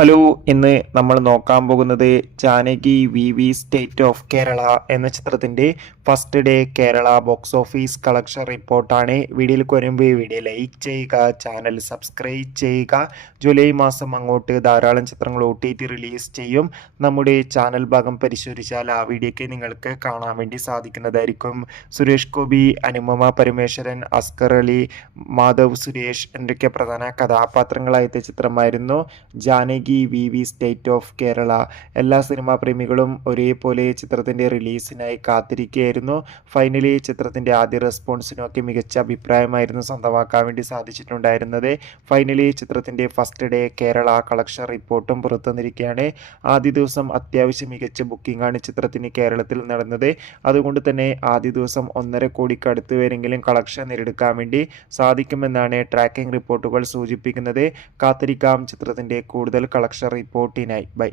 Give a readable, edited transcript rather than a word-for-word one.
Hello, ഇന്ന് നമ്മൾ നോക്കാൻ പോകുന്നത് Janaki V state of Kerala എന്ന ചിത്രത്തിൻ്റെ first day Kerala box office collection റിപ്പോർട്ടാണ്. വീഡിയോയിൽ വരുമ്പോൾ വീഡിയോ ലൈക്ക് ചെയ്യുക, ചാനൽ സബ്സ്ക്രൈബ് ചെയ്യുക. ജൂലൈ മാസം അങ്ങോട്ട് ധാരാളം ചിത്രങ്ങൾ OTT റിലീസ് ചെയ്യും. നമ്മുടെ ചാനൽ ഭാഗം പരിശോധിച്ചാൽ ആ വീഡിയോയ്ക്ക് നിങ്ങൾക്ക് കാണാൻ വേണ്ടി സാധിക്കുന്നതായിരിക്കും. സുരേഷ് ഗോപി, അനുപമ പരമേശ്വരൻ, അസ്കർ അലി, മാധവ് സുരേഷ് എന്നൊക്കെ പ്രധാന കഥാപാത്രങ്ങളായ ചിത്രമായിരുന്നു Janaki V state of Kerala. എല്ലാ സിനിമാ പ്രേമികളും ഒരേപോലെ ചിത്രത്തിൻ്റെ റിലീസിനായി കാത്തിരിക്കുകയായിരുന്നു. ഫൈനലി ചിത്രത്തിൻ്റെ ആദ്യ റെസ്പോൺസിനൊക്കെ മികച്ച അഭിപ്രായമായിരുന്നു സ്വന്തമാക്കാൻ വേണ്ടി സാധിച്ചിട്ടുണ്ടായിരുന്നത്. ഫൈനലി ചിത്രത്തിൻ്റെ ഫസ്റ്റ് ഡേ കേരള കളക്ഷൻ റിപ്പോർട്ടും പുറത്തുവന്നിരിക്കുകയാണ്. ആദ്യ ദിവസം അത്യാവശ്യം മികച്ച ബുക്കിംഗാണ് ചിത്രത്തിന് കേരളത്തിൽ നടന്നത്. അതുകൊണ്ട് തന്നെ ആദ്യ ദിവസം 1.5 കോടിക്ക് അടുത്ത് വരെങ്കിലും കളക്ഷൻ നേടിയെടുക്കാൻ വേണ്ടി സാധിക്കുമെന്നാണ് ട്രാക്കിംഗ് റിപ്പോർട്ടുകൾ സൂചിപ്പിക്കുന്നത്. കാത്തിരിക്കാം ചിത്രത്തിൻ്റെ കൂടുതൽ കളക്ഷൻ റിപ്പോർട്ടിനായി. ബൈ.